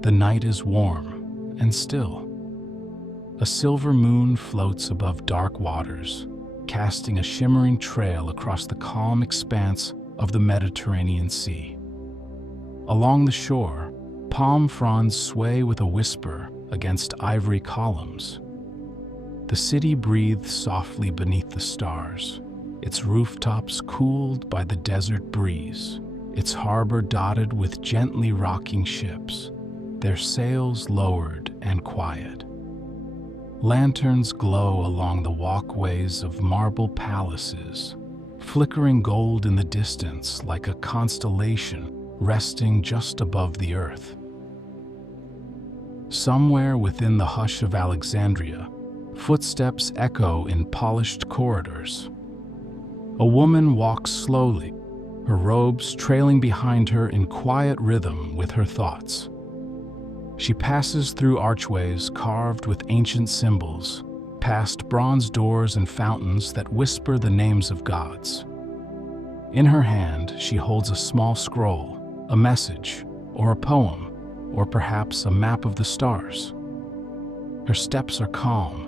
The night is warm and still. A silver moon floats above dark waters, casting a shimmering trail across the calm expanse of the Mediterranean Sea. Along the shore, palm fronds sway with a whisper against ivory columns. The city breathes softly beneath the stars, its rooftops cooled by the desert breeze, its harbor dotted with gently rocking ships, their sails lowered and quiet. Lanterns glow along the walkways of marble palaces, flickering gold in the distance like a constellation resting just above the earth. Somewhere within the hush of Alexandria, footsteps echo in polished corridors. A woman walks slowly, her robes trailing behind her in quiet rhythm with her thoughts. She passes through archways carved with ancient symbols, past bronze doors and fountains that whisper the names of gods. In her hand, she holds a small scroll, a message, or a poem, or perhaps a map of the stars. Her steps are calm,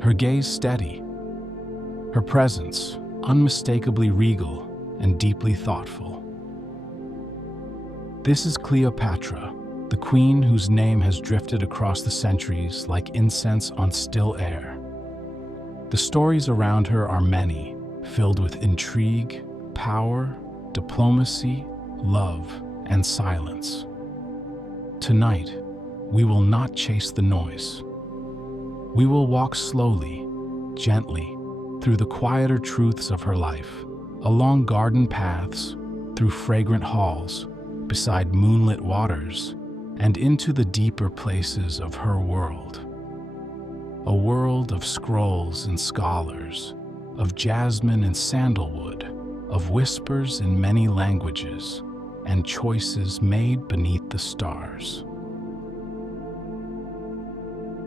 her gaze steady, her presence unmistakably regal and deeply thoughtful. This is Cleopatra, the queen whose name has drifted across the centuries like incense on still air. The stories around her are many, filled with intrigue, power, diplomacy, love, and silence. Tonight, we will not chase the noise. We will walk slowly, gently, through the quieter truths of her life, along garden paths, through fragrant halls, beside moonlit waters, and into the deeper places of her world. A world of scrolls and scholars, of jasmine and sandalwood, of whispers in many languages, and choices made beneath the stars.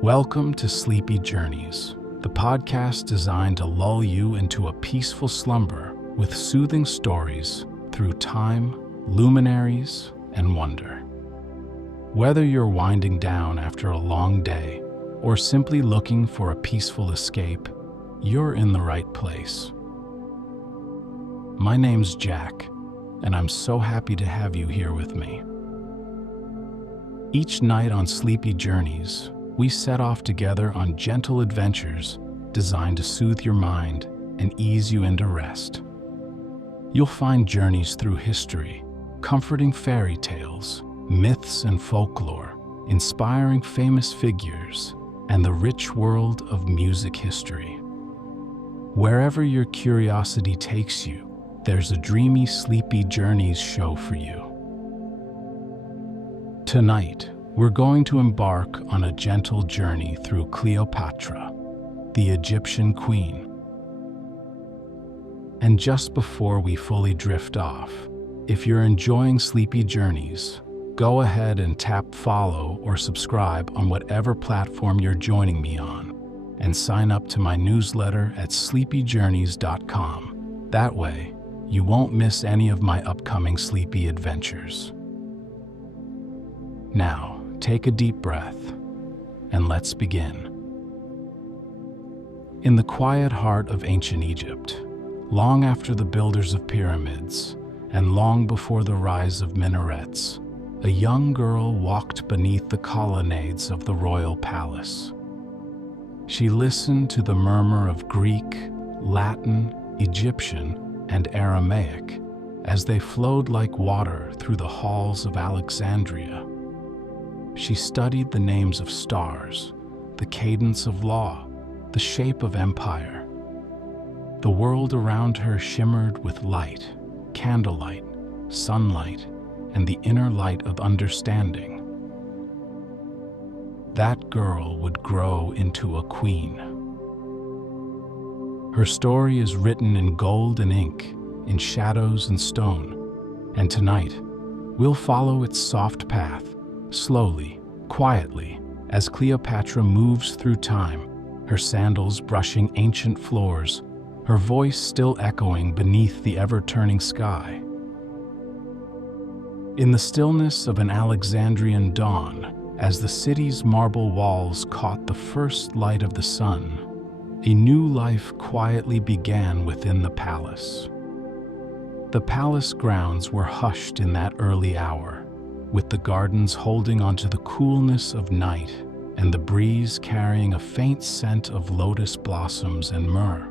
Welcome to Sleepy Journeys, the podcast designed to lull you into a peaceful slumber with soothing stories through time, luminaries, and wonder. Whether you're winding down after a long day or simply looking for a peaceful escape, you're in the right place. My name's Jack, and I'm so happy to have you here with me. Each night on Sleepy Journeys, we set off together on gentle adventures designed to soothe your mind and ease you into rest. You'll find journeys through history, comforting fairy tales, myths and folklore, inspiring famous figures, and the rich world of music history. Wherever your curiosity takes you, there's a dreamy Sleepy Journeys show for you. Tonight, we're going to embark on a gentle journey through Cleopatra, the Egyptian queen. And just before we fully drift off, if you're enjoying Sleepy Journeys, go ahead and tap follow or subscribe on whatever platform you're joining me on, and sign up to my newsletter at sleepyjourneys.com. That way, you won't miss any of my upcoming sleepy adventures. Now, take a deep breath, and let's begin. In the quiet heart of ancient Egypt, long after the builders of pyramids, and long before the rise of minarets, a young girl walked beneath the colonnades of the royal palace. She listened to the murmur of Greek, Latin, Egyptian, and Aramaic as they flowed like water through the halls of Alexandria. She studied the names of stars, the cadence of law, the shape of empire. The world around her shimmered with light, candlelight, sunlight, and the inner light of understanding. That girl would grow into a queen. Her story is written in gold and ink, in shadows and stone, and tonight, we'll follow its soft path, slowly, quietly, as Cleopatra moves through time, her sandals brushing ancient floors, her voice still echoing beneath the ever-turning sky. In the stillness of an Alexandrian dawn, as the city's marble walls caught the first light of the sun, a new life quietly began within the palace. The palace grounds were hushed in that early hour, with the gardens holding onto the coolness of night and the breeze carrying a faint scent of lotus blossoms and myrrh.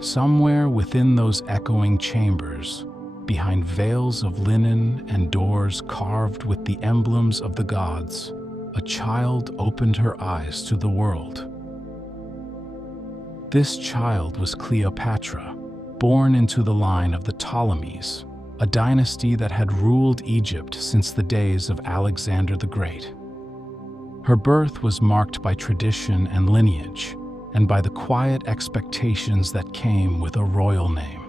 Somewhere within those echoing chambers, behind veils of linen and doors carved with the emblems of the gods, a child opened her eyes to the world. This child was Cleopatra, born into the line of the Ptolemies, a dynasty that had ruled Egypt since the days of Alexander the Great. Her birth was marked by tradition and lineage, and by the quiet expectations that came with a royal name.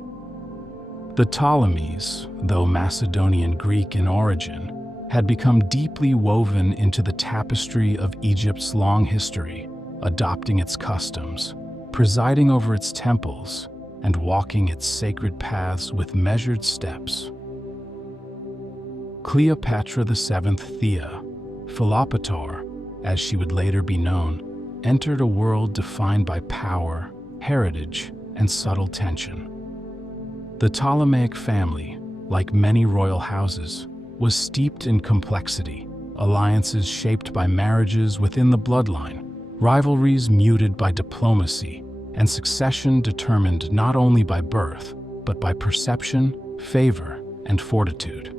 The Ptolemies, though Macedonian Greek in origin, had become deeply woven into the tapestry of Egypt's long history, adopting its customs, presiding over its temples, and walking its sacred paths with measured steps. Cleopatra VII Thea, Philopator, as she would later be known, entered a world defined by power, heritage, and subtle tension. The Ptolemaic family, like many royal houses, was steeped in complexity, alliances shaped by marriages within the bloodline, rivalries muted by diplomacy, and succession determined not only by birth, but by perception, favor, and fortitude.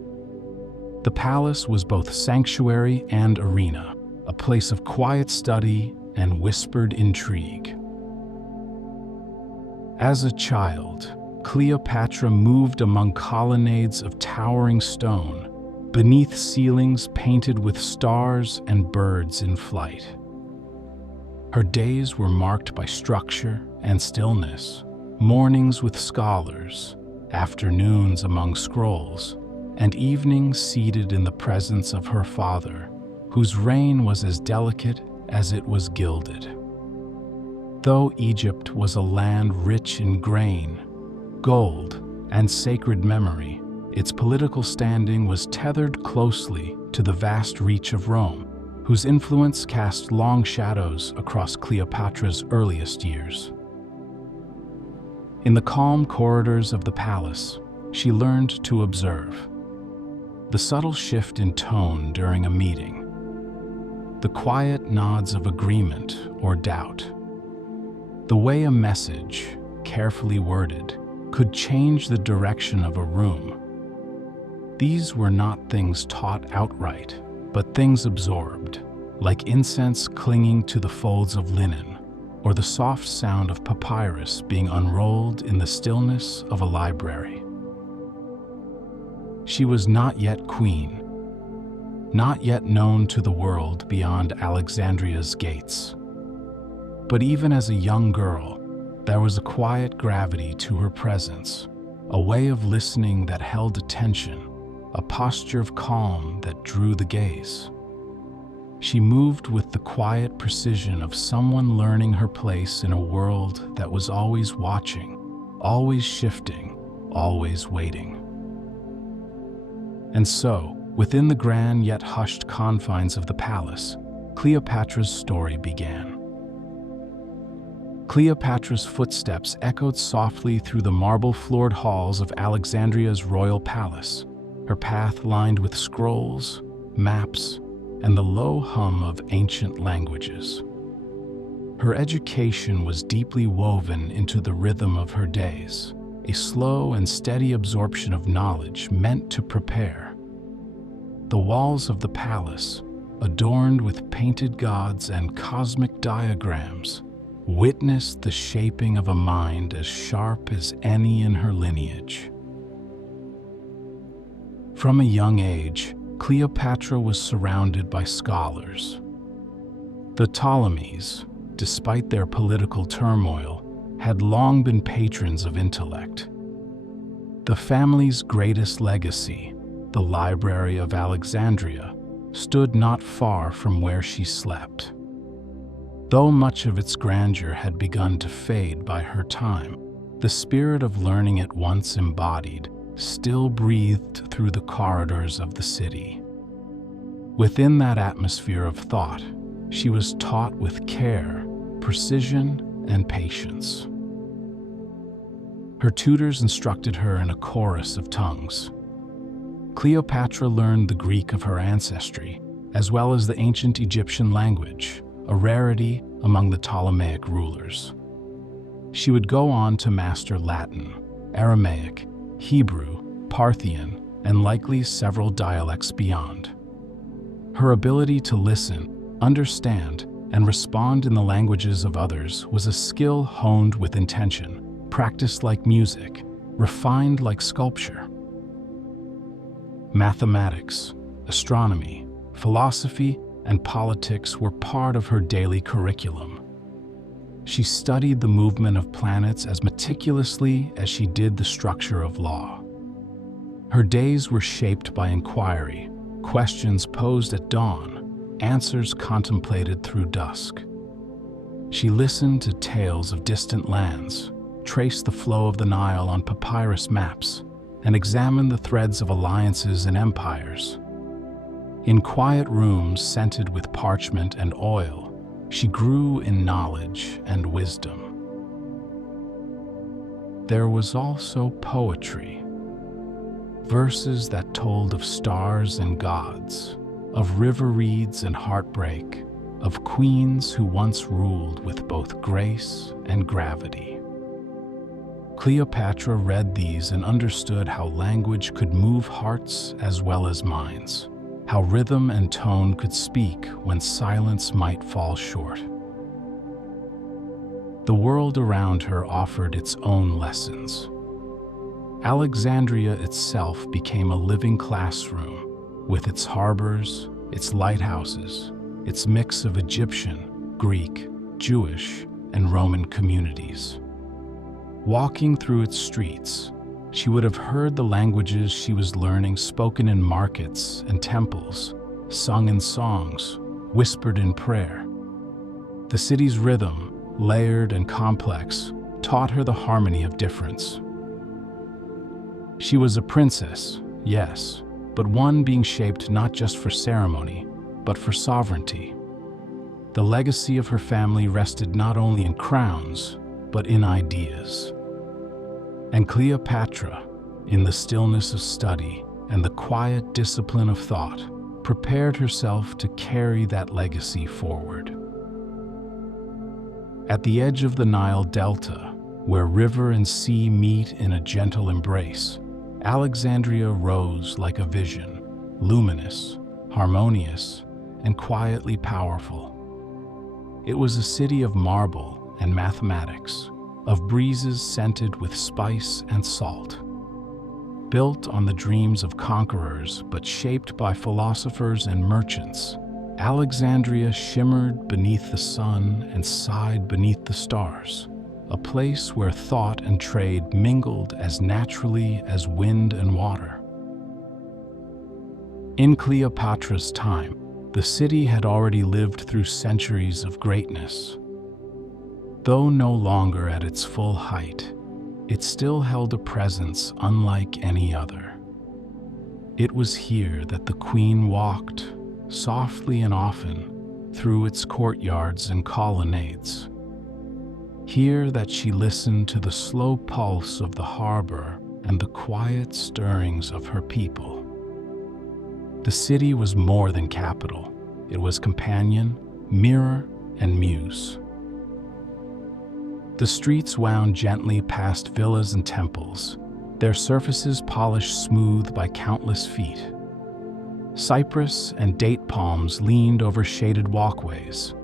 The palace was both sanctuary and arena, a place of quiet study and whispered intrigue. As a child, Cleopatra moved among colonnades of towering stone, beneath ceilings painted with stars and birds in flight. Her days were marked by structure and stillness, mornings with scholars, afternoons among scrolls, and evenings seated in the presence of her father, whose reign was as delicate as it was gilded. Though Egypt was a land rich in grain, gold, and sacred memory, its political standing was tethered closely to the vast reach of Rome, whose influence cast long shadows across Cleopatra's earliest years. In the calm corridors of the palace, she learned to observe the subtle shift in tone during a meeting, the quiet nods of agreement or doubt, the way a message, carefully worded, could change the direction of a room. These were not things taught outright, but things absorbed, like incense clinging to the folds of linen, or the soft sound of papyrus being unrolled in the stillness of a library. She was not yet queen, not yet known to the world beyond Alexandria's gates. But even as a young girl, there was a quiet gravity to her presence, a way of listening that held attention, a posture of calm that drew the gaze. She moved with the quiet precision of someone learning her place in a world that was always watching, always shifting, always waiting. And so, within the grand yet hushed confines of the palace, Cleopatra's story began. Cleopatra's footsteps echoed softly through the marble-floored halls of Alexandria's royal palace, her path lined with scrolls, maps, and the low hum of ancient languages. Her education was deeply woven into the rhythm of her days, a slow and steady absorption of knowledge meant to prepare. The walls of the palace, adorned with painted gods and cosmic diagrams, witnessed the shaping of a mind as sharp as any in her lineage. From a young age, Cleopatra was surrounded by scholars. The Ptolemies, despite their political turmoil, had long been patrons of intellect. The family's greatest legacy, the Library of Alexandria, stood not far from where she slept. Though much of its grandeur had begun to fade by her time, the spirit of learning it once embodied still breathed through the corridors of the city. Within that atmosphere of thought, she was taught with care, precision, and patience. Her tutors instructed her in a chorus of tongues. Cleopatra learned the Greek of her ancestry, as well as the ancient Egyptian language, a rarity among the Ptolemaic rulers. She would go on to master Latin, Aramaic, Hebrew, Parthian, and likely several dialects beyond. Her ability to listen, understand, and respond in the languages of others was a skill honed with intention, practiced like music, refined like sculpture. Mathematics, astronomy, philosophy, and politics were part of her daily curriculum. She studied the movement of planets as meticulously as she did the structure of law. Her days were shaped by inquiry, questions posed at dawn, answers contemplated through dusk. She listened to tales of distant lands, traced the flow of the Nile on papyrus maps, and examined the threads of alliances and empires. In quiet rooms scented with parchment and oil, she grew in knowledge and wisdom. There was also poetry, verses that told of stars and gods, of river reeds and heartbreak, of queens who once ruled with both grace and gravity. Cleopatra read these and understood how language could move hearts as well as minds, how rhythm and tone could speak when silence might fall short. The world around her offered its own lessons. Alexandria itself became a living classroom, with its harbors, its lighthouses, its mix of Egyptian, Greek, Jewish, and Roman communities. Walking through its streets, she would have heard the languages she was learning spoken in markets and temples, sung in songs, whispered in prayer. The city's rhythm, layered and complex, taught her the harmony of difference. She was a princess, yes, but one being shaped not just for ceremony, but for sovereignty. The legacy of her family rested not only in crowns, but in ideas. And Cleopatra, in the stillness of study and the quiet discipline of thought, prepared herself to carry that legacy forward. At the edge of the Nile Delta, where river and sea meet in a gentle embrace, Alexandria rose like a vision, luminous, harmonious, and quietly powerful. It was a city of marble and mathematics, of breezes scented with spice and salt. Built on the dreams of conquerors but shaped by philosophers and merchants, Alexandria shimmered beneath the sun and sighed beneath the stars, a place where thought and trade mingled as naturally as wind and water. In Cleopatra's time, the city had already lived through centuries of greatness. Though no longer at its full height, it still held a presence unlike any other. It was here that the queen walked, softly and often, through its courtyards and colonnades. Here that she listened to the slow pulse of the harbor and the quiet stirrings of her people. The city was more than capital. It was companion, mirror, and muse. The streets wound gently past villas and temples, their surfaces polished smooth by countless feet. Cypress and date palms leaned over shaded walkways.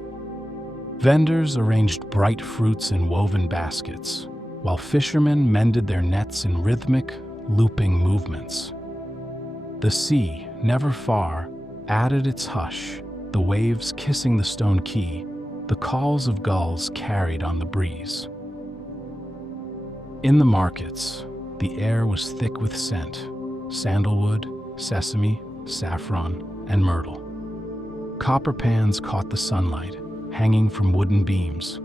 Vendors arranged bright fruits in woven baskets, while fishermen mended their nets in rhythmic, looping movements. The sea, never far, added its hush, the waves kissing the stone quay, the calls of gulls carried on the breeze. In the markets, the air was thick with scent, sandalwood, sesame, saffron, and myrtle. Copper pans caught the sunlight, hanging from wooden beams.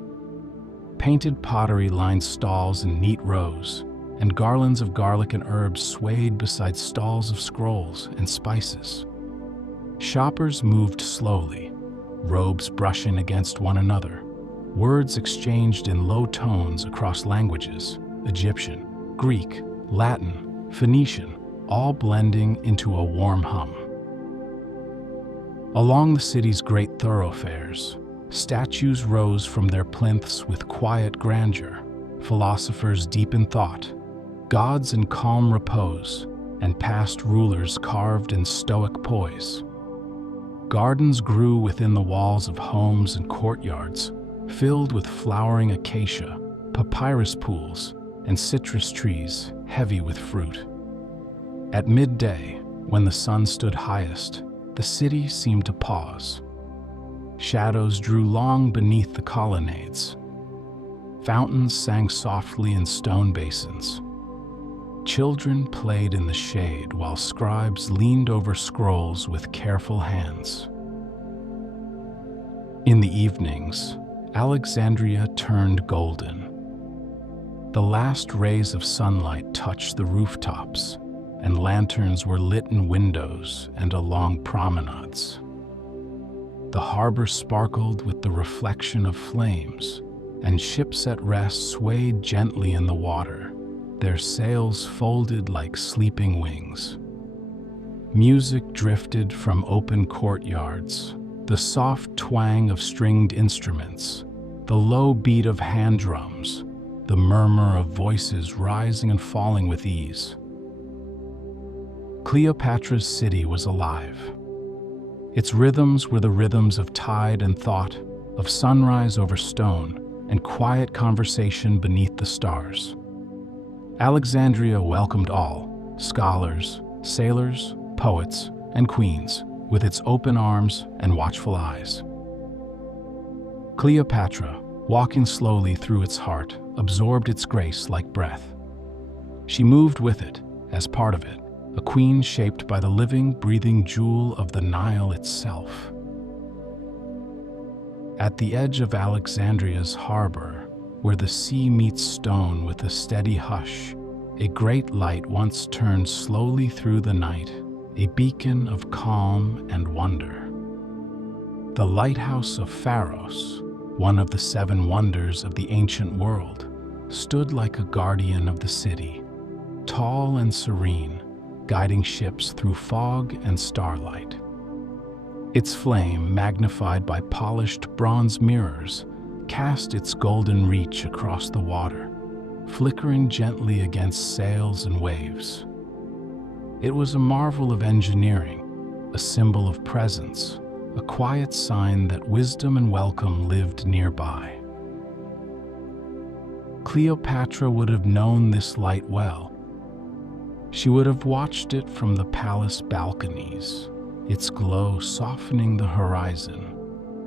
Painted pottery lined stalls in neat rows, and garlands of garlic and herbs swayed beside stalls of scrolls and spices. Shoppers moved slowly, robes brushing against one another, words exchanged in low tones across languages: Egyptian, Greek, Latin, Phoenician, all blending into a warm hum. Along the city's great thoroughfares, statues rose from their plinths with quiet grandeur, philosophers deep in thought, gods in calm repose, and past rulers carved in stoic poise. Gardens grew within the walls of homes and courtyards, filled with flowering acacia, papyrus pools, and citrus trees heavy with fruit. At midday, when the sun stood highest, the city seemed to pause. Shadows drew long beneath the colonnades. Fountains sang softly in stone basins. Children played in the shade while scribes leaned over scrolls with careful hands. In the evenings, Alexandria turned golden. The last rays of sunlight touched the rooftops, and lanterns were lit in windows and along promenades. The harbor sparkled with the reflection of flames, and ships at rest swayed gently in the water, their sails folded like sleeping wings. Music drifted from open courtyards, the soft twang of stringed instruments, the low beat of hand drums, the murmur of voices rising and falling with ease. Cleopatra's city was alive. Its rhythms were the rhythms of tide and thought, of sunrise over stone, and quiet conversation beneath the stars. Alexandria welcomed all, scholars, sailors, poets, and queens, with its open arms and watchful eyes. Cleopatra, walking slowly through its heart, absorbed its grace like breath. She moved with it, as part of it, a queen shaped by the living, breathing jewel of the Nile itself. At the edge of Alexandria's harbor, where the sea meets stone with a steady hush, a great light once turned slowly through the night, a beacon of calm and wonder. The Lighthouse of Pharos, one of the 7 wonders of the ancient world, stood like a guardian of the city, tall and serene, guiding ships through fog and starlight. Its flame, magnified by polished bronze mirrors, cast its golden reach across the water, flickering gently against sails and waves. It was a marvel of engineering, a symbol of presence, a quiet sign that wisdom and welcome lived nearby. Cleopatra would have known this light well. She would have watched it from the palace balconies, its glow softening the horizon,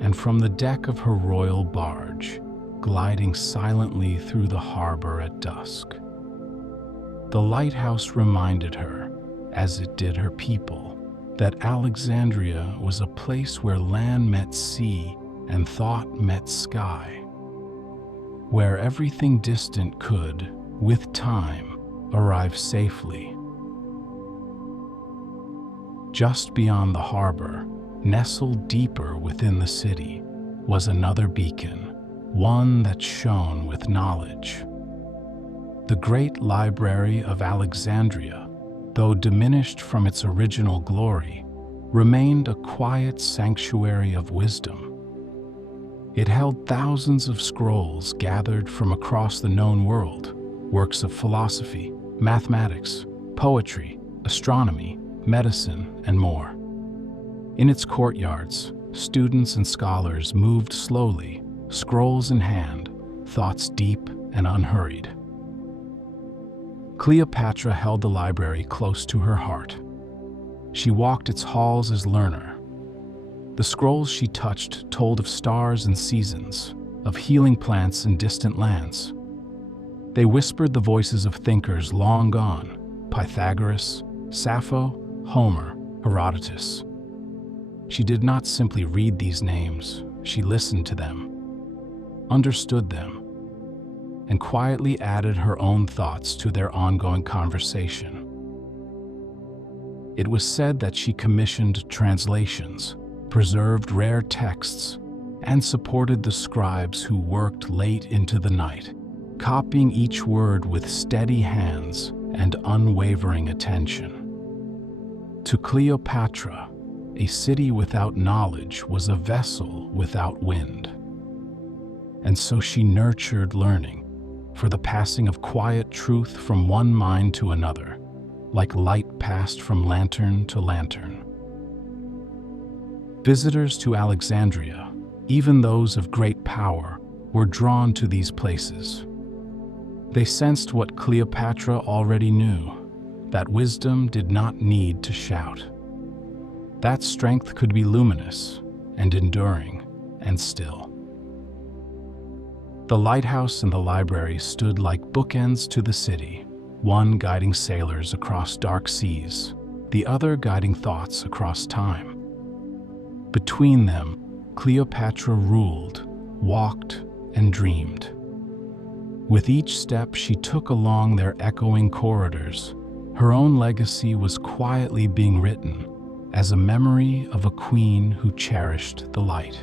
and from the deck of her royal barge, gliding silently through the harbor at dusk. The lighthouse reminded her, as it did her people, that Alexandria was a place where land met sea and thought met sky, where everything distant could, with time, arrive safely. Just beyond the harbor, nestled deeper within the city, was another beacon, one that shone with knowledge. The great library of Alexandria, though diminished from its original glory, remained a quiet sanctuary of wisdom. It held thousands of scrolls gathered from across the known world, works of philosophy, mathematics, poetry, astronomy, medicine, and more. In its courtyards, students and scholars moved slowly, scrolls in hand, thoughts deep and unhurried. Cleopatra held the library close to her heart. She walked its halls as learner. The scrolls she touched told of stars and seasons, of healing plants in distant lands. They whispered the voices of thinkers long gone: Pythagoras, Sappho, Homer, Herodotus. She did not simply read these names, she listened to them, understood them. and quietly added her own thoughts to their ongoing conversation. It was said that she commissioned translations, preserved rare texts, and supported the scribes who worked late into the night, copying each word with steady hands and unwavering attention. To Cleopatra, a city without knowledge was a vessel without wind. And so she nurtured learning, for the passing of quiet truth from one mind to another, like light passed from lantern to lantern. Visitors to Alexandria, even those of great power, were drawn to these places. They sensed what Cleopatra already knew, that wisdom did not need to shout. That strength could be luminous and enduring and still. The lighthouse and the library stood like bookends to the city, one guiding sailors across dark seas, the other guiding thoughts across time. Between them, Cleopatra ruled, walked, and dreamed. With each step she took along their echoing corridors, her own legacy was quietly being written as a memory of a queen who cherished the light.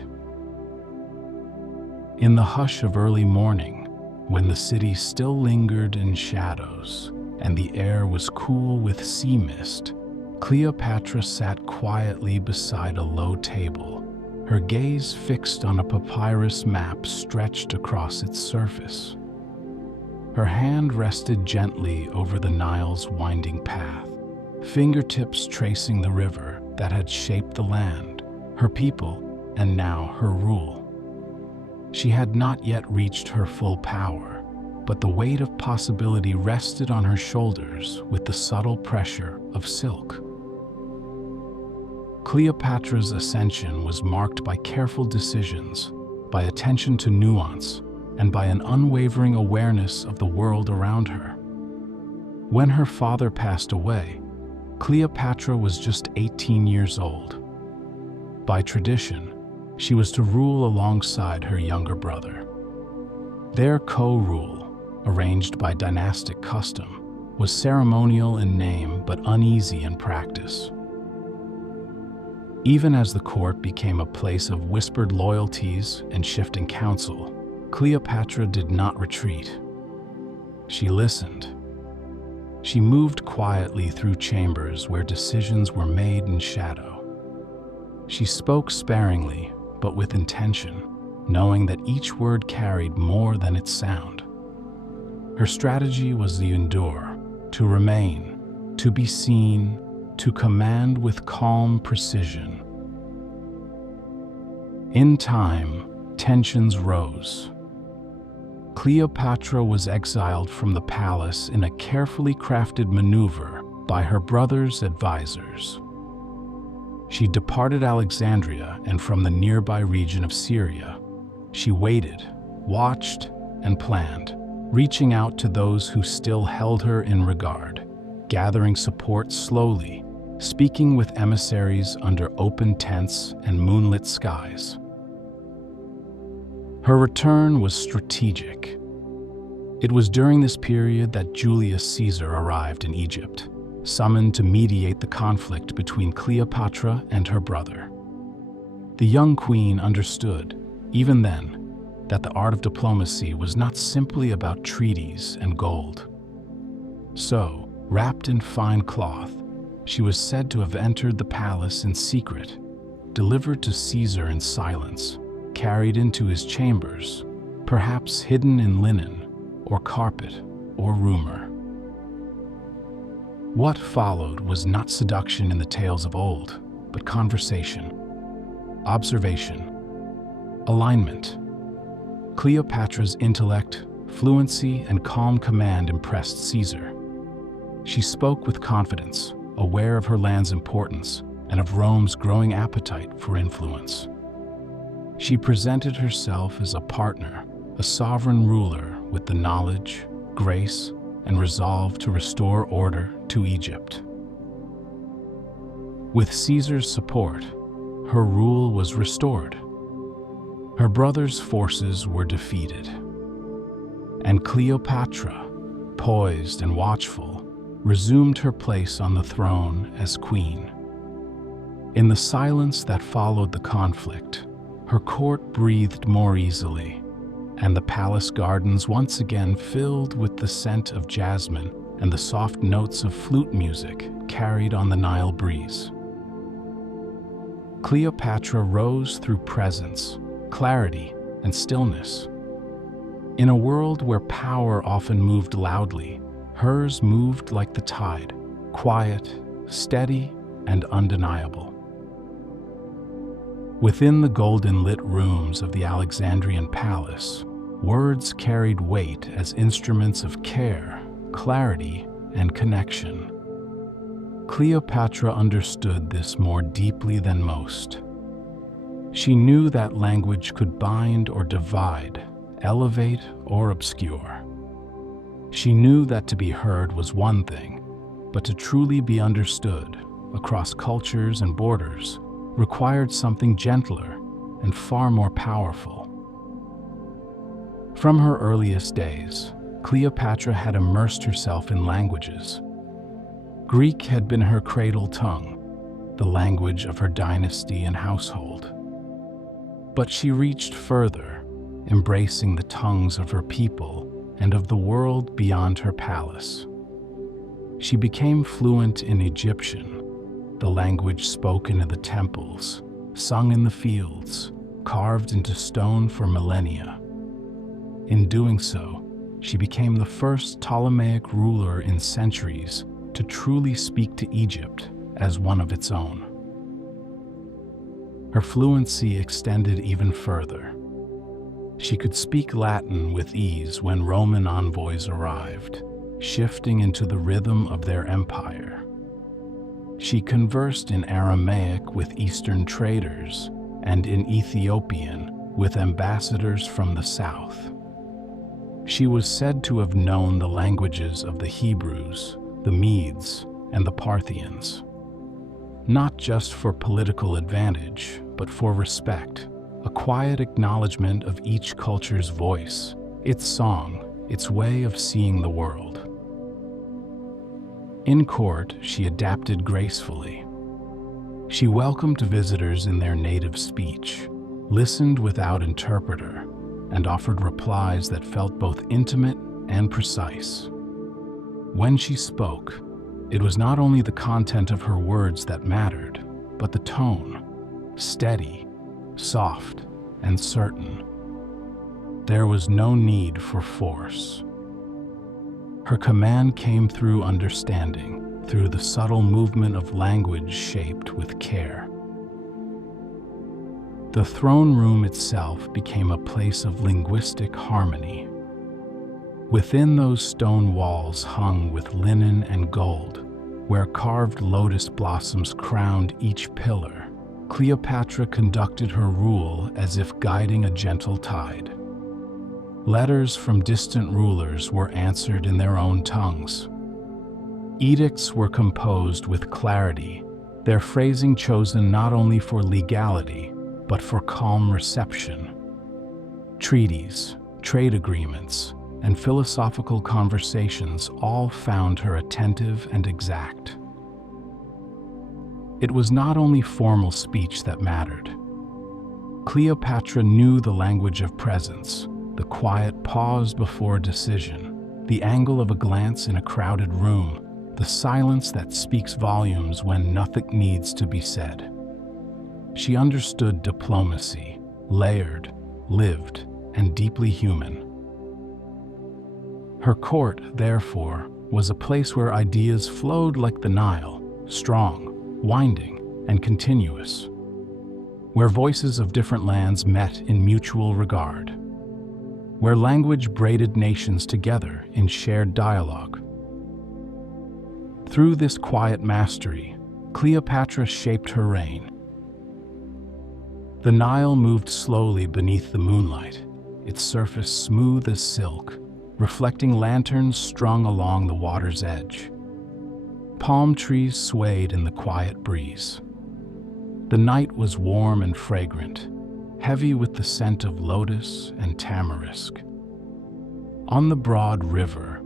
In the hush of early morning, when the city still lingered in shadows and the air was cool with sea mist, Cleopatra sat quietly beside a low table, her gaze fixed on a papyrus map stretched across its surface. Her hand rested gently over the Nile's winding path, fingertips tracing the river that had shaped the land, her people, and now her rule. She had not yet reached her full power, but the weight of possibility rested on her shoulders with the subtle pressure of silk. Cleopatra's ascension was marked by careful decisions, by attention to nuance, and by an unwavering awareness of the world around her. When her father passed away, Cleopatra was just 18 years old. By tradition, she was to rule alongside her younger brother. Their co-rule, arranged by dynastic custom, was ceremonial in name but uneasy in practice. Even as the court became a place of whispered loyalties and shifting counsel, Cleopatra did not retreat. She listened. She moved quietly through chambers where decisions were made in shadow. She spoke sparingly, but with intention, knowing that each word carried more than its sound. Her strategy was to endure, to remain, to be seen, to command with calm precision. In time, tensions rose. Cleopatra was exiled from the palace in a carefully crafted maneuver by her brother's advisors. She departed Alexandria, and from the nearby region of Syria, she waited, watched, and planned, reaching out to those who still held her in regard, gathering support slowly, speaking with emissaries under open tents and moonlit skies. Her return was strategic. It was during this period that Julius Caesar arrived in Egypt, summoned to mediate the conflict between Cleopatra and her brother. The young queen understood, even then, that the art of diplomacy was not simply about treaties and gold. So, wrapped in fine cloth, she was said to have entered the palace in secret, delivered to Caesar in silence, carried into his chambers, perhaps hidden in linen, or carpet, or rumor. What followed was not seduction in the tales of old, but conversation, observation, alignment. Cleopatra's intellect, fluency, and calm command impressed Caesar. She spoke with confidence, aware of her land's importance and of Rome's growing appetite for influence. She presented herself as a partner, a sovereign ruler with the knowledge, grace, and resolve to restore order to Egypt. With Caesar's support, her rule was restored. Her brother's forces were defeated. and Cleopatra, poised and watchful, resumed her place on the throne as queen. In the silence that followed the conflict, her court breathed more easily, and the palace gardens once again filled with the scent of jasmine and the soft notes of flute music carried on the Nile breeze. Cleopatra rose through presence, clarity, and stillness. In a world where power often moved loudly, hers moved like the tide, quiet, steady, and undeniable. Within the golden-lit rooms of the Alexandrian palace, words carried weight as instruments of care, clarity, and connection. Cleopatra understood this more deeply than most. She knew that language could bind or divide, elevate or obscure. She knew that to be heard was one thing, but to truly be understood, across cultures and borders, required something gentler and far more powerful. From her earliest days, Cleopatra had immersed herself in languages. Greek had been her cradle tongue, the language of her dynasty and household. But she reached further, embracing the tongues of her people and of the world beyond her palace. She became fluent in Egyptian, the language spoken in the temples, sung in the fields, carved into stone for millennia. In doing so, she became the first Ptolemaic ruler in centuries to truly speak to Egypt as one of its own. Her fluency extended even further. She could speak Latin with ease when Roman envoys arrived, shifting into the rhythm of their empire. She conversed in Aramaic with Eastern traders and in Ethiopian with ambassadors from the south. She was said to have known the languages of the Hebrews, the Medes, and the Parthians, not just for political advantage, but for respect, a quiet acknowledgement of each culture's voice, its song, its way of seeing the world. In court, she adapted gracefully. She welcomed visitors in their native speech, listened without interpreter, and offered replies that felt both intimate and precise. When she spoke, it was not only the content of her words that mattered, but the tone, steady, soft, and certain. There was no need for force. Her command came through understanding, through the subtle movement of language shaped with care. The throne room itself became a place of linguistic harmony. Within those stone walls hung with linen and gold, where carved lotus blossoms crowned each pillar, Cleopatra conducted her rule as if guiding a gentle tide. Letters from distant rulers were answered in their own tongues. Edicts were composed with clarity, their phrasing chosen not only for legality, but for calm reception. Treaties, trade agreements, and philosophical conversations all found her attentive and exact. It was not only formal speech that mattered. Cleopatra knew the language of presence, the quiet pause before a decision, the angle of a glance in a crowded room, the silence that speaks volumes when nothing needs to be said. She understood diplomacy, layered, lived, and deeply human. Her court, therefore, was a place where ideas flowed like the Nile, strong, winding, and continuous, where voices of different lands met in mutual regard, where language braided nations together in shared dialogue. Through this quiet mastery, Cleopatra shaped her reign. The Nile moved slowly beneath the moonlight, its surface smooth as silk, reflecting lanterns strung along the water's edge. Palm trees swayed in the quiet breeze. The night was warm and fragrant, heavy with the scent of lotus and tamarisk. On the broad river,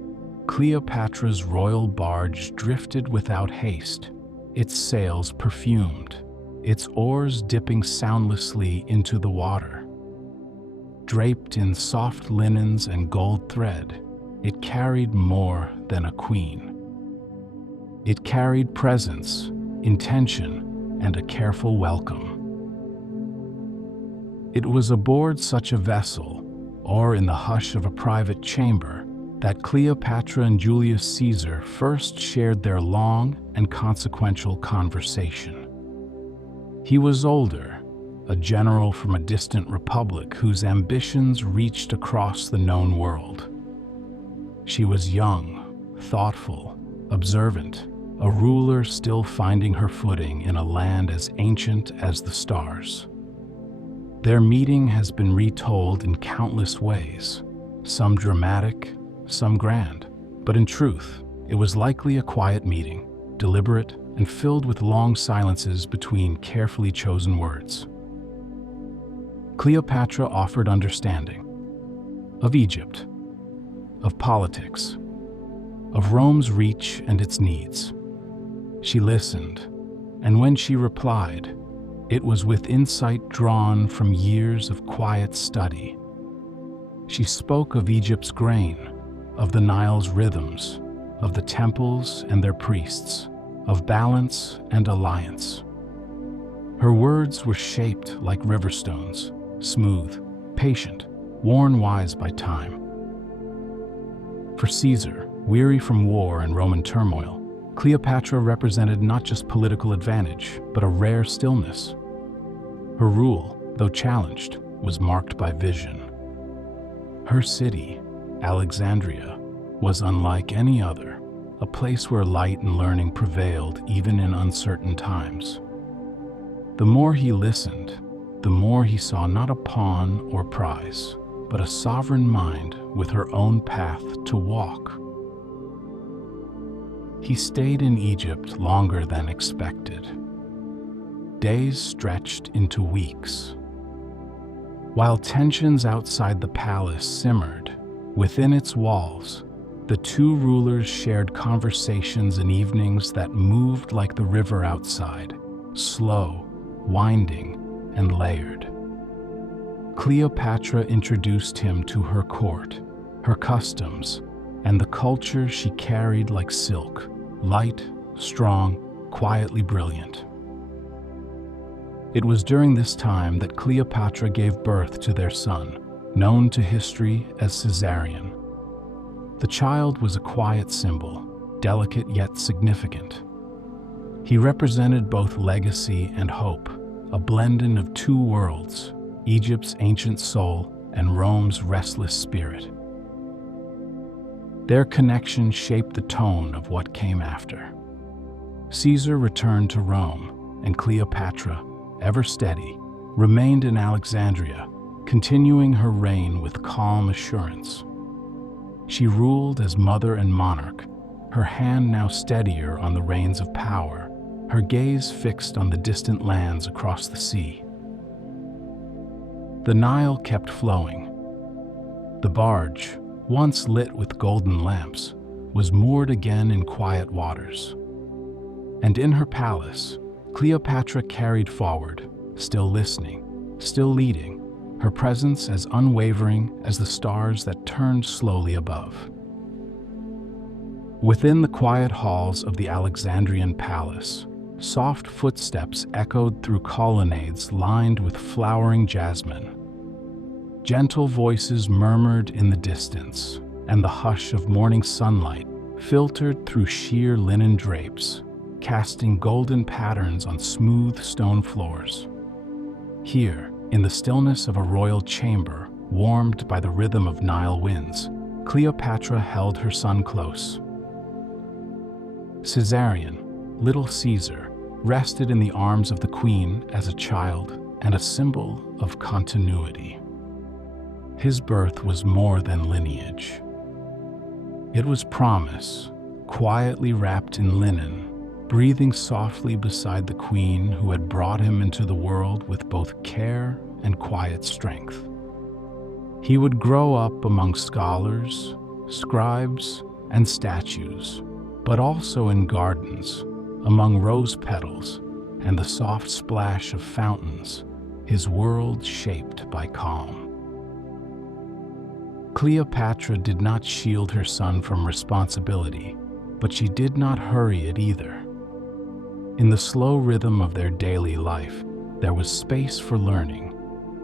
Cleopatra's royal barge drifted without haste, its sails perfumed, its oars dipping soundlessly into the water. Draped in soft linens and gold thread, it carried more than a queen. It carried presence, intention, and a careful welcome. It was aboard such a vessel, or in the hush of a private chamber, that Cleopatra and Julius Caesar first shared their long and consequential conversation. He was older, a general from a distant republic whose ambitions reached across the known world. She was young, thoughtful, observant, a ruler still finding her footing in a land as ancient as the stars. Their meeting has been retold in countless ways, some dramatic, some grand, but in truth, it was likely a quiet meeting, deliberate and filled with long silences between carefully chosen words. Cleopatra offered understanding of Egypt, of politics, of Rome's reach and its needs. She listened, and when she replied, it was with insight drawn from years of quiet study. She spoke of Egypt's grain, of the Nile's rhythms, of the temples and their priests, of balance and alliance. Her words were shaped like riverstones, smooth, patient, worn wise by time. For Caesar, weary from war and Roman turmoil, Cleopatra represented not just political advantage, but a rare stillness. Her rule, though challenged, was marked by vision. Her city, Alexandria, was unlike any other, a place where light and learning prevailed even in uncertain times. The more he listened, the more he saw not a pawn or prize, but a sovereign mind with her own path to walk. He stayed in Egypt longer than expected. Days stretched into weeks. While tensions outside the palace simmered, within its walls, the two rulers shared conversations and evenings that moved like the river outside, slow, winding, and layered. Cleopatra introduced him to her court, her customs, and the culture she carried like silk, light, strong, quietly brilliant. It was during this time that Cleopatra gave birth to their son, known to history as Caesarion. The child was a quiet symbol, delicate yet significant. He represented both legacy and hope, a blending of two worlds, Egypt's ancient soul and Rome's restless spirit. Their connection shaped the tone of what came after. Caesar returned to Rome, and Cleopatra, ever steady, remained in Alexandria, continuing her reign with calm assurance. She ruled as mother and monarch, her hand now steadier on the reins of power, her gaze fixed on the distant lands across the sea. The Nile kept flowing. The barge, once lit with golden lamps, was moored again in quiet waters. And in her palace, Cleopatra carried forward, still listening, still leading, her presence as unwavering as the stars that turned slowly above. Within the quiet halls of the Alexandrian palace, soft footsteps echoed through colonnades lined with flowering jasmine. Gentle voices murmured in the distance, and the hush of morning sunlight filtered through sheer linen drapes, casting golden patterns on smooth stone floors. Here, in the stillness of a royal chamber, warmed by the rhythm of Nile winds, Cleopatra held her son close. Caesarion, little Caesar, rested in the arms of the queen as a child and a symbol of continuity. His birth was more than lineage. It was promise, quietly wrapped in linen, breathing softly beside the queen who had brought him into the world with both care and quiet strength. He would grow up among scholars, scribes, and statues, but also in gardens, among rose petals and the soft splash of fountains, his world shaped by calm. Cleopatra did not shield her son from responsibility, but she did not hurry it either. In the slow rhythm of their daily life, there was space for learning,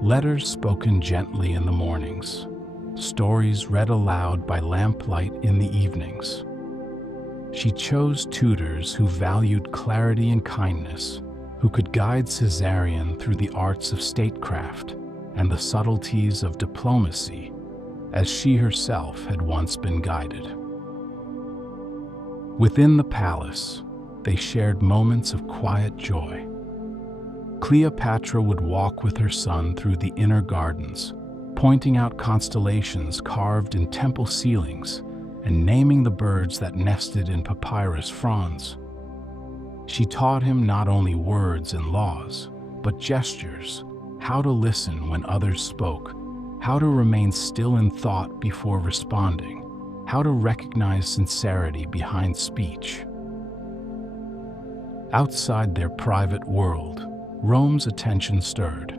letters spoken gently in the mornings, stories read aloud by lamplight in the evenings. She chose tutors who valued clarity and kindness, who could guide Caesarion through the arts of statecraft and the subtleties of diplomacy, as she herself had once been guided. Within the palace, they shared moments of quiet joy. Cleopatra would walk with her son through the inner gardens, pointing out constellations carved in temple ceilings and naming the birds that nested in papyrus fronds. She taught him not only words and laws, but gestures, how to listen when others spoke, how to remain still in thought before responding, how to recognize sincerity behind speech. Outside their private world, Rome's attention stirred.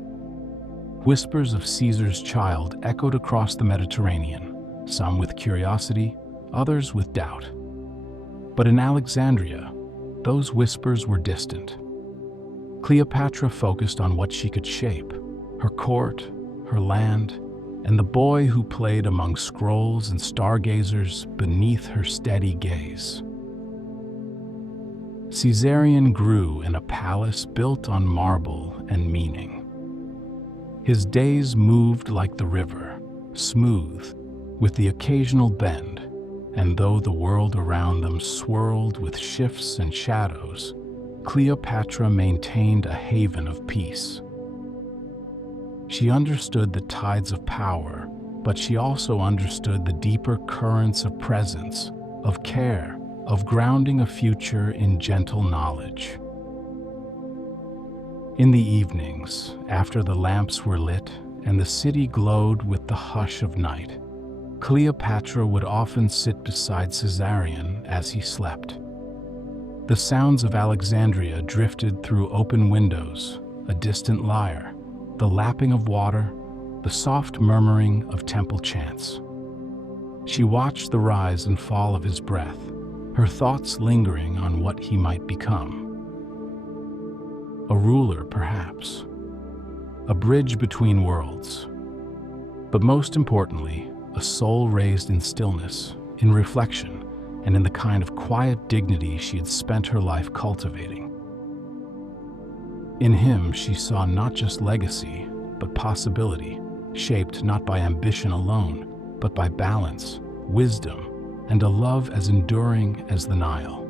Whispers of Caesar's child echoed across the Mediterranean, some with curiosity, others with doubt. But in Alexandria, those whispers were distant. Cleopatra focused on what she could shape: her court, her land, and the boy who played among scrolls and stargazers beneath her steady gaze. Caesarion grew in a palace built on marble and meaning. His days moved like the river, smooth, with the occasional bend, and though the world around them swirled with shifts and shadows, Cleopatra maintained a haven of peace. She understood the tides of power, but she also understood the deeper currents of presence, of care, of grounding a future in gentle knowledge. In the evenings, after the lamps were lit and the city glowed with the hush of night, Cleopatra would often sit beside Caesarion as he slept. The sounds of Alexandria drifted through open windows, a distant lyre, the lapping of water, the soft murmuring of temple chants. She watched the rise and fall of his breath, her thoughts lingering on what he might become. A ruler, perhaps. A bridge between worlds. But most importantly, a soul raised in stillness, in reflection, and in the kind of quiet dignity she had spent her life cultivating. In him, she saw not just legacy, but possibility, shaped not by ambition alone, but by balance, wisdom, and a love as enduring as the Nile.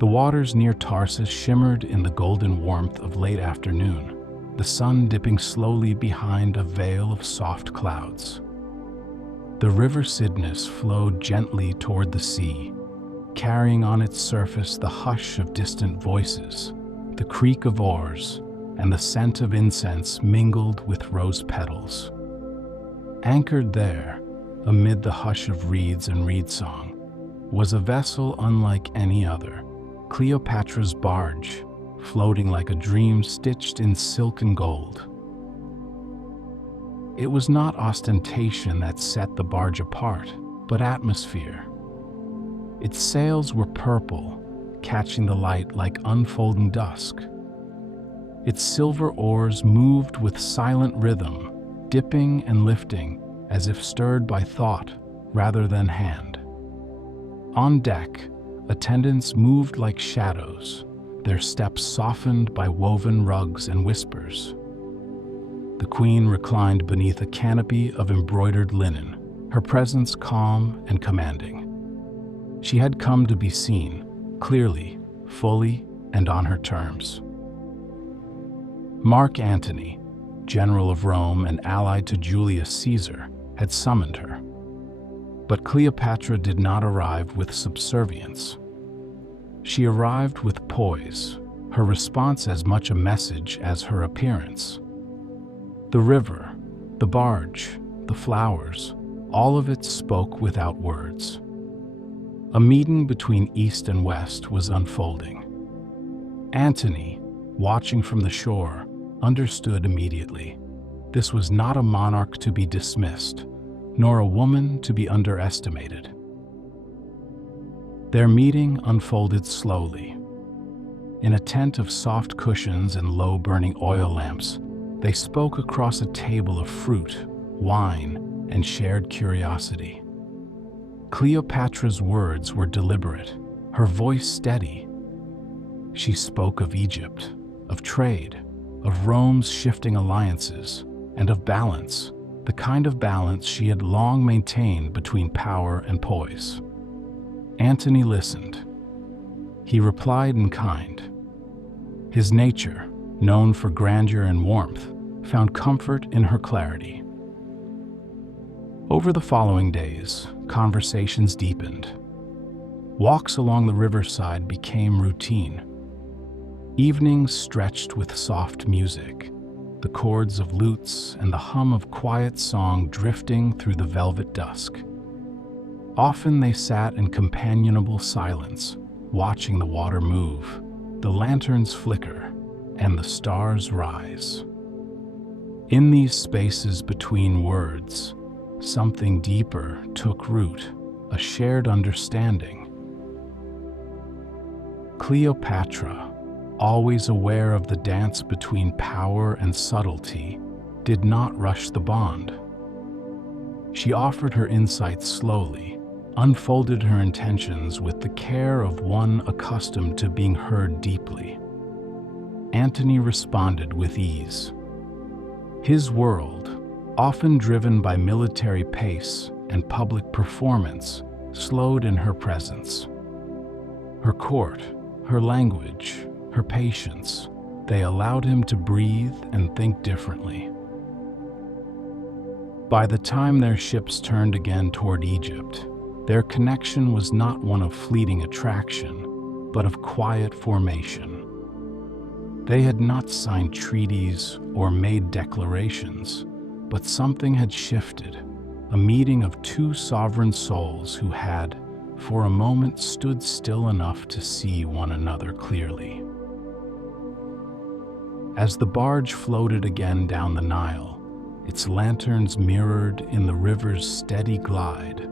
The waters near Tarsus shimmered in the golden warmth of late afternoon, the sun dipping slowly behind a veil of soft clouds. The river Cydnus flowed gently toward the sea, carrying on its surface the hush of distant voices, the creak of oars, and the scent of incense mingled with rose petals. Anchored there, amid the hush of reeds and reed song, was a vessel unlike any other, Cleopatra's barge, floating like a dream stitched in silk and gold. It was not ostentation that set the barge apart, but atmosphere. Its sails were purple, catching the light like unfolding dusk. Its silver oars moved with silent rhythm, dipping and lifting as if stirred by thought rather than hand. On deck, attendants moved like shadows, their steps softened by woven rugs and whispers. The queen reclined beneath a canopy of embroidered linen, her presence calm and commanding. She had come to be seen, clearly, fully, and on her terms. Mark Antony, general of Rome and allied to Julius Caesar, had summoned her. But Cleopatra did not arrive with subservience. She arrived with poise, her response as much a message as her appearance. The river, The barge, the flowers, all of it spoke without words. A meeting between East and West was unfolding. Antony, watching from the shore, understood immediately. This was not a monarch to be dismissed, nor a woman to be underestimated. Their meeting unfolded slowly. In a tent of soft cushions and low-burning oil lamps, they spoke across a table of fruit, wine, and shared curiosity. Cleopatra's words were deliberate, her voice steady. She spoke of Egypt, of trade, of Rome's shifting alliances, and of balance, the kind of balance she had long maintained between power and poise. Antony listened. He replied in kind. His nature, known for grandeur and warmth, found comfort in her clarity. Over the following days, conversations deepened. Walks along the riverside became routine. Evenings stretched with soft music, the chords of lutes and the hum of quiet song drifting through the velvet dusk. Often they sat in companionable silence, watching the water move, the lanterns flicker, and the stars rise. In these spaces between words, something deeper took root, a shared understanding. Cleopatra, always aware of the dance between power and subtlety, did not rush the bond. She offered her insights slowly, unfolded her intentions with the care of one accustomed to being heard deeply. Antony responded with ease. His world, often driven by military pace and public performance, slowed in her presence. Her court, her language, her patience, they allowed him to breathe and think differently. By the time their ships turned again toward Egypt, their connection was not one of fleeting attraction, but of quiet formation. They had not signed treaties or made declarations, but something had shifted, a meeting of two sovereign souls who had, for a moment, stood still enough to see one another clearly. As the barge floated again down the Nile, its lanterns mirrored in the river's steady glide,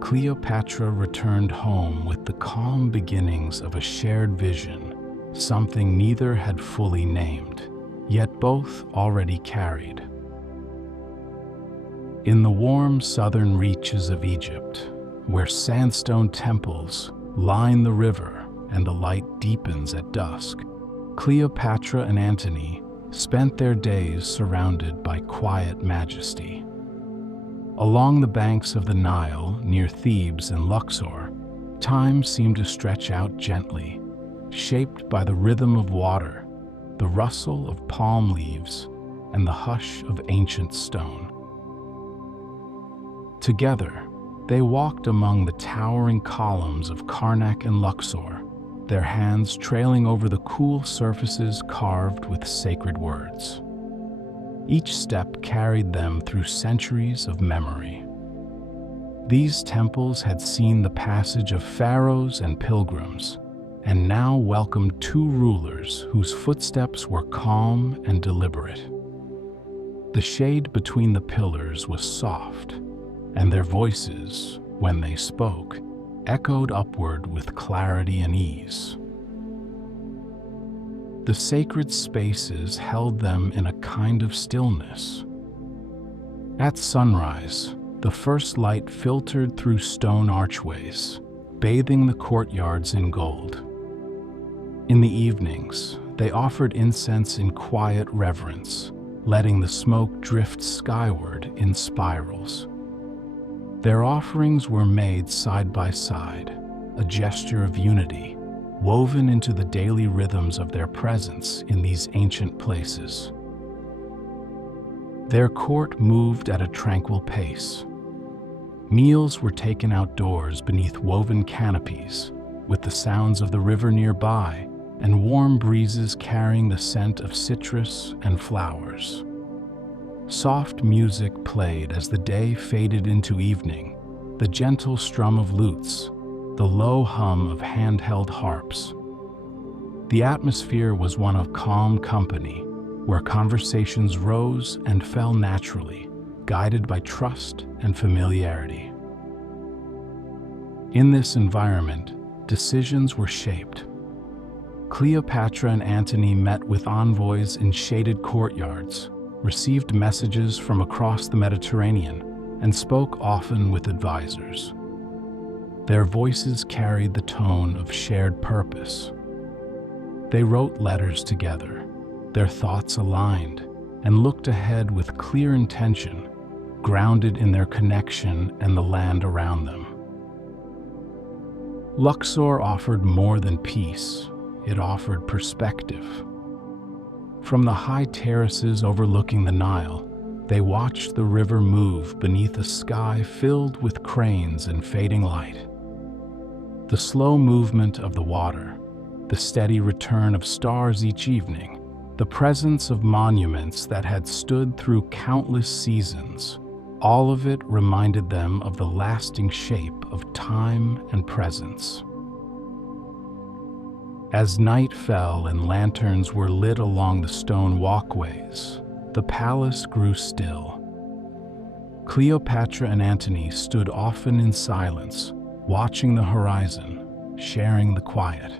Cleopatra returned home with the calm beginnings of a shared vision, something neither had fully named, yet both already carried. In the warm southern reaches of Egypt, where sandstone temples line the river and the light deepens at dusk, Cleopatra and Antony spent their days surrounded by quiet majesty. Along the banks of the Nile, near Thebes and Luxor, time seemed to stretch out gently, shaped by the rhythm of water, the rustle of palm leaves, and the hush of ancient stone. Together, they walked among the towering columns of Karnak and Luxor, their hands trailing over the cool surfaces carved with sacred words. Each step carried them through centuries of memory. These temples had seen the passage of pharaohs and pilgrims, and now welcomed two rulers whose footsteps were calm and deliberate. The shade between the pillars was soft, and their voices, when they spoke, echoed upward with clarity and ease. The sacred spaces held them in a kind of stillness. At sunrise, the first light filtered through stone archways, bathing the courtyards in gold. In the evenings, they offered incense in quiet reverence, letting the smoke drift skyward in spirals. Their offerings were made side by side, a gesture of unity, woven into the daily rhythms of their presence in these ancient places. Their court moved at a tranquil pace. Meals were taken outdoors beneath woven canopies, with the sounds of the river nearby and warm breezes carrying the scent of citrus and flowers. Soft music played as the day faded into evening, the gentle strum of lutes, the low hum of handheld harps. The atmosphere was one of calm company, where conversations rose and fell naturally, guided by trust and familiarity. In this environment, decisions were shaped. Cleopatra and Antony met with envoys in shaded courtyards, received messages from across the Mediterranean, and spoke often with advisors. Their voices carried the tone of shared purpose. They wrote letters together, their thoughts aligned, and looked ahead with clear intention, grounded in their connection and the land around them. Luxor offered more than peace. It offered perspective. From the high terraces overlooking the Nile, they watched the river move beneath a sky filled with cranes and fading light. The slow movement of the water, the steady return of stars each evening, the presence of monuments that had stood through countless seasons, all of it reminded them of the lasting shape of time and presence. As night fell and lanterns were lit along the stone walkways, the palace grew still. Cleopatra and Antony stood often in silence, watching the horizon, sharing the quiet.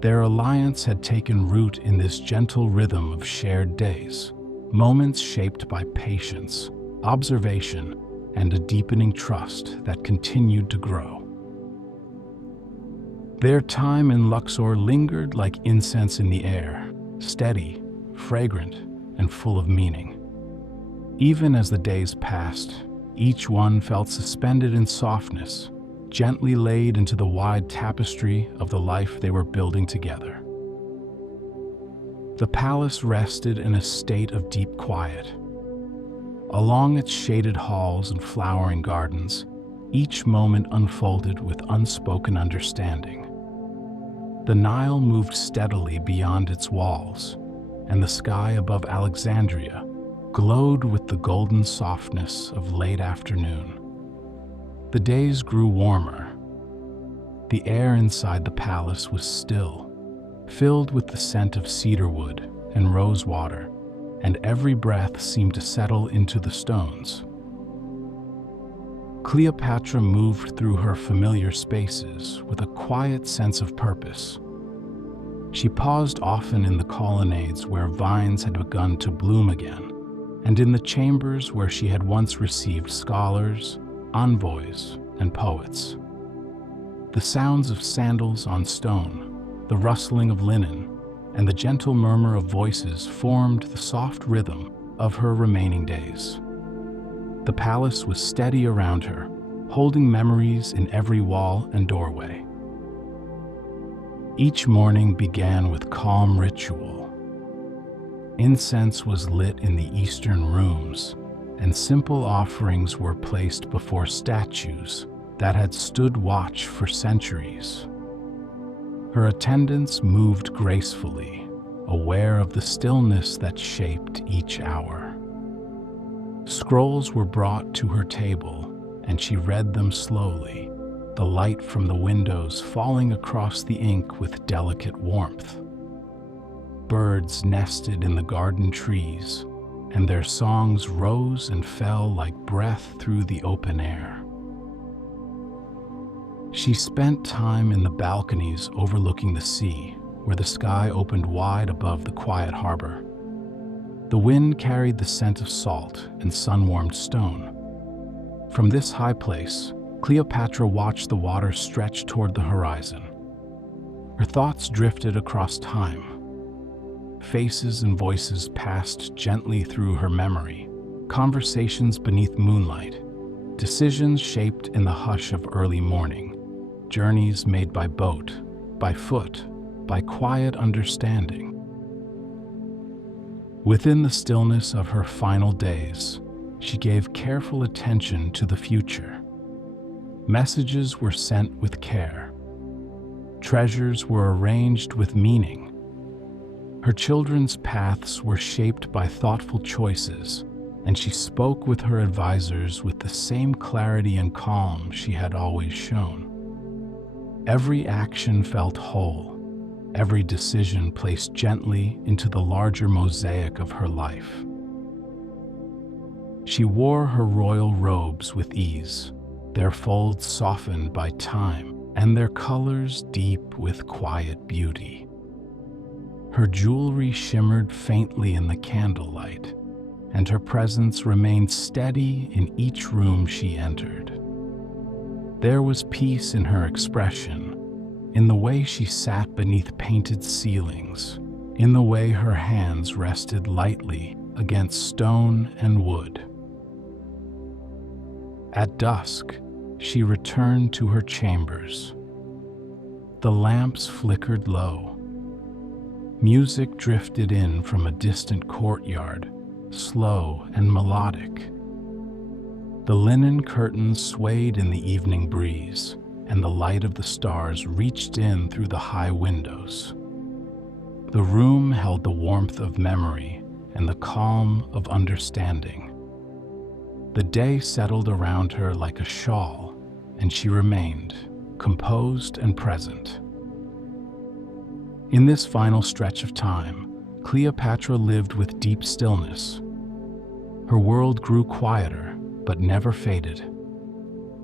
Their alliance had taken root in this gentle rhythm of shared days, moments shaped by patience, observation, and a deepening trust that continued to grow. Their time in Luxor lingered like incense in the air, steady, fragrant, and full of meaning. Even as the days passed, each one felt suspended in softness, gently laid into the wide tapestry of the life they were building together. The palace rested in a state of deep quiet. Along its shaded halls and flowering gardens, each moment unfolded with unspoken understanding. The Nile moved steadily beyond its walls, and the sky above Alexandria glowed with the golden softness of late afternoon. The days grew warmer. The air inside the palace was still, filled with the scent of cedarwood and rosewater, and every breath seemed to settle into the stones. Cleopatra moved through her familiar spaces with a quiet sense of purpose. She paused often in the colonnades where vines had begun to bloom again, and in the chambers where she had once received scholars, envoys, and poets. The sounds of sandals on stone, the rustling of linen, and the gentle murmur of voices formed the soft rhythm of her remaining days. The palace was steady around her, holding memories in every wall and doorway. Each morning began with calm ritual. Incense was lit in the eastern rooms, and simple offerings were placed before statues that had stood watch for centuries. Her attendants moved gracefully, aware of the stillness that shaped each hour. Scrolls were brought to her table, and she read them slowly, the light from the windows falling across the ink with delicate warmth. Birds nested in the garden trees, and their songs rose and fell like breath through the open air. She spent time in the balconies overlooking the sea, where the sky opened wide above the quiet harbor. The wind carried the scent of salt and sun-warmed stone. From this high place, Cleopatra watched the water stretch toward the horizon. Her thoughts drifted across time. Faces and voices passed gently through her memory, conversations beneath moonlight, decisions shaped in the hush of early morning, journeys made by boat, by foot, by quiet understanding. Within the stillness of her final days, she gave careful attention to the future. Messages were sent with care. Treasures were arranged with meaning. Her children's paths were shaped by thoughtful choices, and she spoke with her advisors with the same clarity and calm she had always shown. Every action felt whole, every decision placed gently into the larger mosaic of her life. She wore her royal robes with ease, their folds softened by time, and their colors deep with quiet beauty. Her jewelry shimmered faintly in the candlelight, and her presence remained steady in each room she entered. There was peace in her expression, in the way she sat beneath painted ceilings, in the way her hands rested lightly against stone and wood. At dusk, she returned to her chambers. The lamps flickered low. Music drifted in from a distant courtyard, slow and melodic. The linen curtains swayed in the evening breeze, and the light of the stars reached in through the high windows. The room held the warmth of memory and the calm of understanding. The day settled around her like a shawl, and she remained composed and present. In this final stretch of time, Cleopatra lived with deep stillness. Her world grew quieter, but never faded.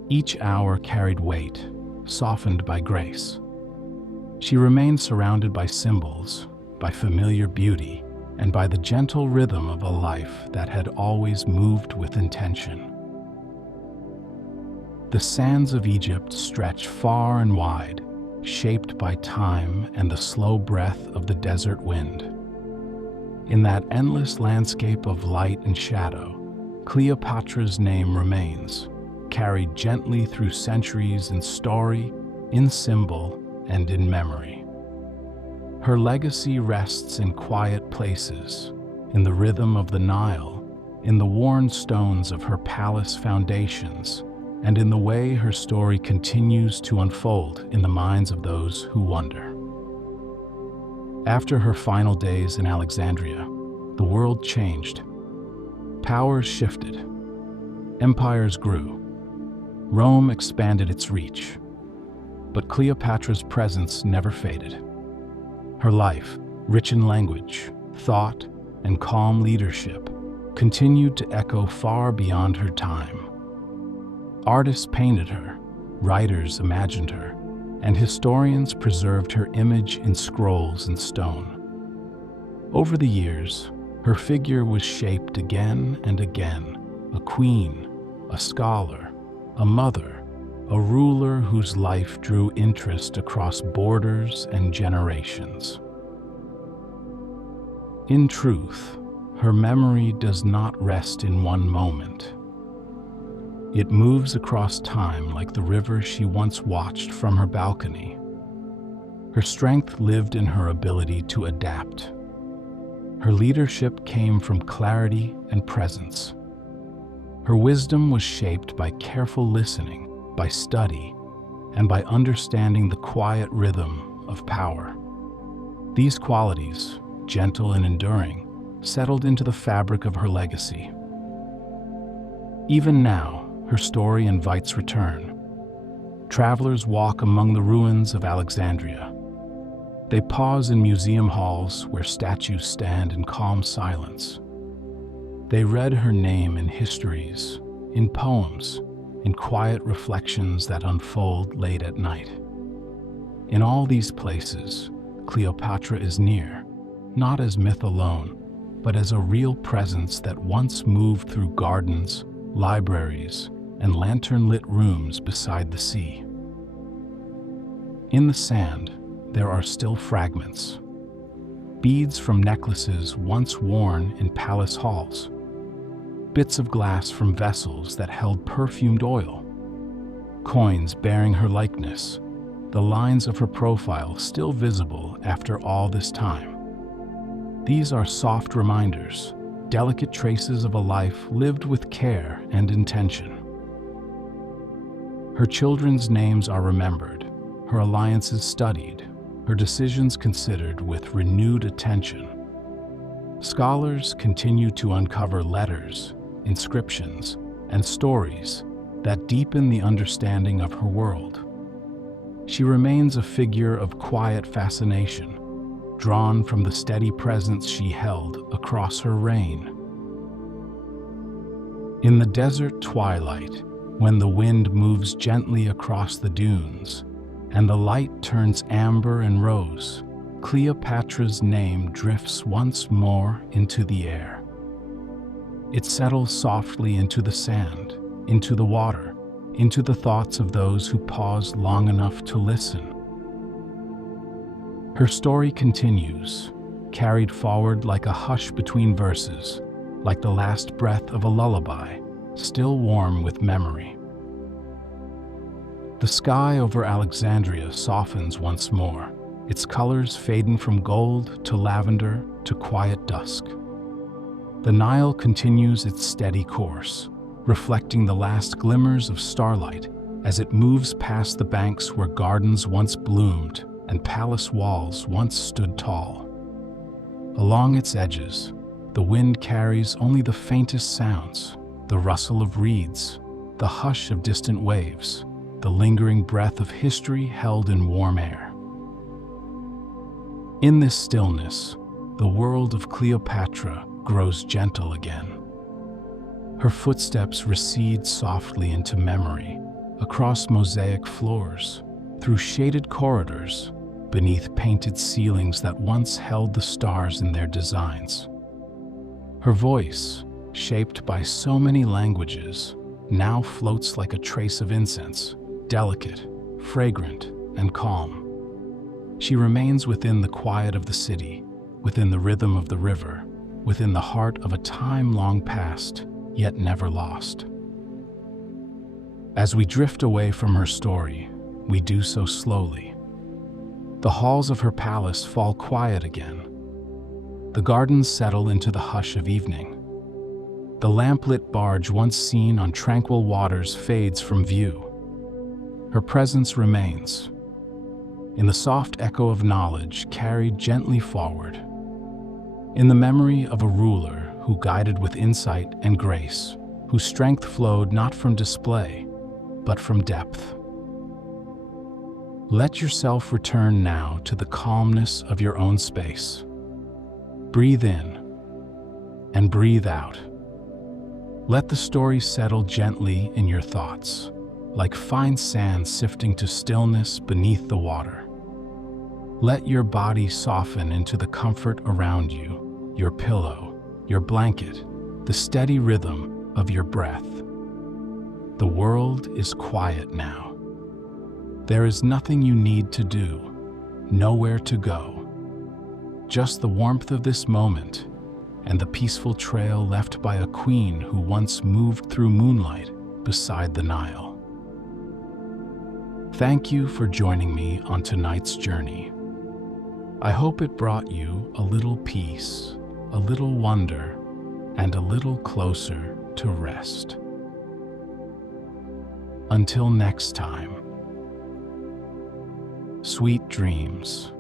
Each hour carried weight, softened by grace. She remained surrounded by symbols, by familiar beauty, and by the gentle rhythm of a life that had always moved with intention. The sands of Egypt stretch far and wide, shaped by time and the slow breath of the desert wind. In that endless landscape of light and shadow, Cleopatra's name remains, carried gently through centuries in story, in symbol, and in memory. Her legacy rests in quiet places, in the rhythm of the Nile, in the worn stones of her palace foundations, and in the way her story continues to unfold in the minds of those who wonder. After her final days in Alexandria, the world changed. Powers shifted. Empires grew. Rome expanded its reach. But Cleopatra's presence never faded. Her life, rich in language, thought, and calm leadership, continued to echo far beyond her time. Artists painted her, writers imagined her, and historians preserved her image in scrolls and stone. Over the years, her figure was shaped again and again, a queen, a scholar, a mother, a ruler whose life drew interest across borders and generations. In truth, her memory does not rest in one moment. It moves across time like the river she once watched from her balcony. Her strength lived in her ability to adapt. Her leadership came from clarity and presence. Her wisdom was shaped by careful listening, by study, and by understanding the quiet rhythm of power. These qualities, gentle and enduring, settled into the fabric of her legacy. Even now, her story invites return. Travelers walk among the ruins of Alexandria. They pause in museum halls where statues stand in calm silence. They read her name in histories, in poems, in quiet reflections that unfold late at night. In all these places, Cleopatra is near, not as myth alone, but as a real presence that once moved through gardens, libraries, and lantern-lit rooms beside the sea. In the sand, there are still fragments. Beads from necklaces once worn in palace halls. Bits of glass from vessels that held perfumed oil. Coins bearing her likeness, the lines of her profile still visible after all this time. These are soft reminders, delicate traces of a life lived with care and intention. Her children's names are remembered, her alliances studied, her decisions considered with renewed attention. Scholars continue to uncover letters, inscriptions, and stories that deepen the understanding of her world. She remains a figure of quiet fascination, drawn from the steady presence she held across her reign. In the desert twilight, when the wind moves gently across the dunes and the light turns amber and rose, Cleopatra's name drifts once more into the air. It settles softly into the sand, into the water, into the thoughts of those who pause long enough to listen. Her story continues, carried forward like a hush between verses, like the last breath of a lullaby, still warm with memory. The sky over Alexandria softens once more, its colors fading from gold to lavender to quiet dusk. The Nile continues its steady course, reflecting the last glimmers of starlight as it moves past the banks where gardens once bloomed and palace walls once stood tall. Along its edges, the wind carries only the faintest sounds, the rustle of reeds, the hush of distant waves, the lingering breath of history held in warm air. In this stillness, the world of Cleopatra grows gentle again. Her footsteps recede softly into memory, across mosaic floors, through shaded corridors, beneath painted ceilings that once held the stars in their designs. Her voice, shaped by so many languages, now floats like a trace of incense, delicate, fragrant, and calm. She remains within the quiet of the city, within the rhythm of the river, within the heart of a time long past, yet never lost. As we drift away from her story, we do so slowly. The halls of her palace fall quiet again. The gardens settle into the hush of evening. The lamplit barge once seen on tranquil waters fades from view. Her presence remains, in the soft echo of knowledge carried gently forward, in the memory of a ruler who guided with insight and grace, whose strength flowed not from display, but from depth. Let yourself return now to the calmness of your own space. Breathe in and breathe out. Let the story settle gently in your thoughts, like fine sand sifting to stillness beneath the water. Let your body soften into the comfort around you, your pillow, your blanket, the steady rhythm of your breath. The world is quiet now. There is nothing you need to do, nowhere to go. Just the warmth of this moment and the peaceful trail left by a queen who once moved through moonlight beside the Nile. Thank you for joining me on tonight's journey. I hope it brought you a little peace, a little wonder, and a little closer to rest. Until next time, sweet dreams.